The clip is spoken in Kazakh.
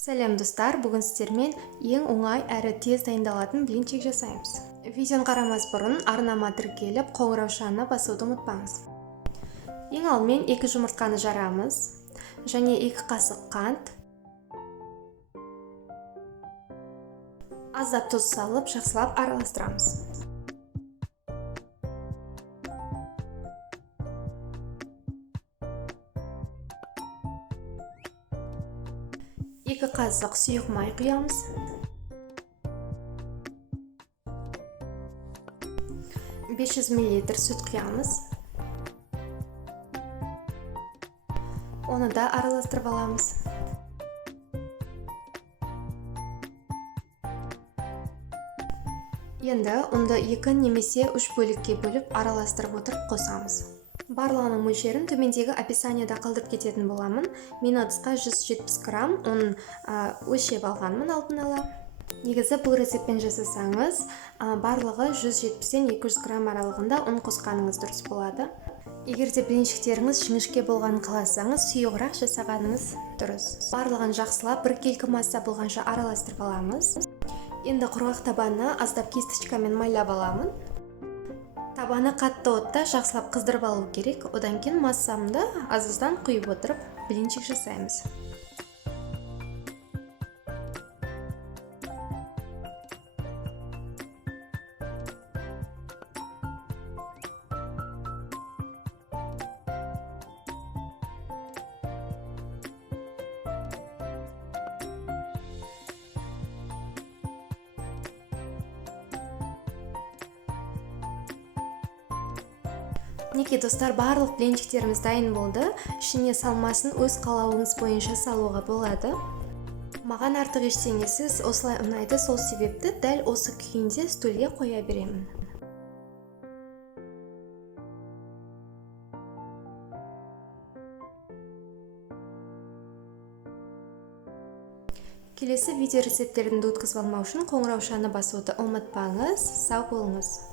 Сәлем достар, бүгін сіздермен ең оңай әрі тез дайындалатын блинчик жасаймыз. Видеоны қарамас бұрын арнама тіркеліп, қоңыраушаны басуды ұмытпаңыз. Ең алдымен 2 жұмыртқаны жарамыз, және 2 қасық қант, аздап тұз салып, жақсылап араластырамыз. Екі қасық сұйық май құямыз. 500 мл сүт құямыз. Оны да араластырып аламыз. Енді ұнды 2 немесе 3 бөлікке бөліп араластырып отырып қосамыз. Барлығының мөлшерін төмендегі описаниеда қалдырып кететін боламын. Мен ыдысқа 170 грамм ұн өлшеп алғанмын алдын ала. Негізі бұл рецептпен жасасаңыз, барлығы 170-тен 200 грамм аралығында ұн қосқаныңыз дұрыс болады. Егер де блинчиктеріңіз жіңішке болғанын қаласаңыз, сұйығырақ жасағаныңыз дұрыс. Барлығын жақсылап бір келкі масса болғанша араластырып аламыз. Енді құрғақ табанына аздап кисточкамен майлап аламын. Табаны қатты отта жақсылап қыздырып алу керек. Одан кейін массамды аз-аздан құйып отырып блинчик жасаймыз. Мінекей достар, барлық блинчиктеріміз дайын болды. Ішіне салмасын өз қалауыңыз бойынша салуға болады. Маған артық ештеңесіз осылай ұнайды, сол себепті дәл осы күйінде стөлге қоя беремін. Келесі видео рецепттерімді өткізіп алмау үшін қоңыраушаны басуды ұмытпаңыз. Сау болыңыз.